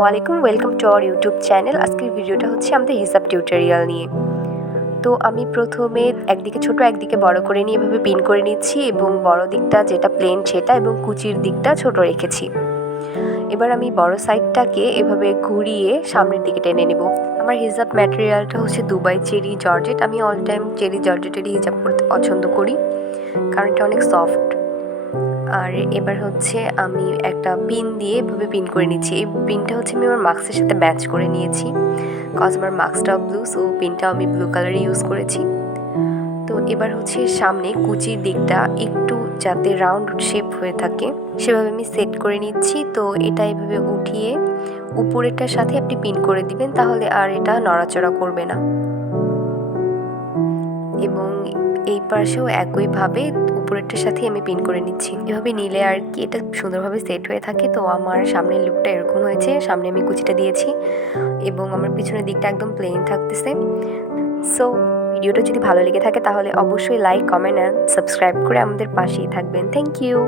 ওয়ালাইকুম welcome to our YouTube channel. আজকের ভিডিওটা হচ্ছে আমাদের হিসাব টিউটোরিয়াল নিয়ে। তো আমি প্রথমে একদিকে ছোট একদিকে বড় করে নিয়ে এভাবে পিন করে নিচ্ছি এবং বড় দিকটা যেটা প্লেন সেটা এবং কুচির দিকটা ছোট রেখেছি। এবার আমি বড় সাইডটাকে এভাবে ঘুরিয়ে সামনের দিকে টেনে নেব। আমার হিজাব ম্যাটেরিয়ালটা হচ্ছে দুবাই চেরি জর্জেট। আমি অল টাইম চেরি জর্জেটেরই হিজাব পরতে পছন্দ করি কারণ এটা অনেক সফট। আর এবার হচ্ছে আমি একটা পিন দিয়ে এভাবে পিন করে নিচ্ছি। এই পিনটা হচ্ছে আমি আমার মাস্কের সাথে ম্যাচ করে নিয়েছি, কজ আমার মাস্কটাও ব্লু, সো পিনটাও আমি ব্লু কালারই ইউজ করেছি। তো এবার হচ্ছে সামনে কুচির দিকটা একটু যাতে রাউন্ড শেপ হয়ে থাকে সেভাবে আমি সেট করে নিচ্ছি। তো এটা এভাবে উঠিয়ে উপরেরটার সাথে আপনি পিন করে দিবেন, তাহলে আর এটা নড়াচড়া করবে না। এবং এই পাশেও একইভাবে উপরেরটার সাথে আমি পিন করে নিচ্ছি। এভাবে নিলে আর কি এটা সুন্দরভাবে সেট হয়ে থাকে। তো আমার সামনের লুকটা এরকম হয়েছে। সামনে আমি কুচিটা দিয়েছি এবং আমার পিছনের দিকটা একদম প্লেন থাকতেছে। সো ভিডিওটা যদি ভালো লেগে থাকে তাহলে অবশ্যই লাইক, কমেন্ট অ্যান্ড সাবস্ক্রাইব করে আমাদের পাশেই থাকবেন। Thank you.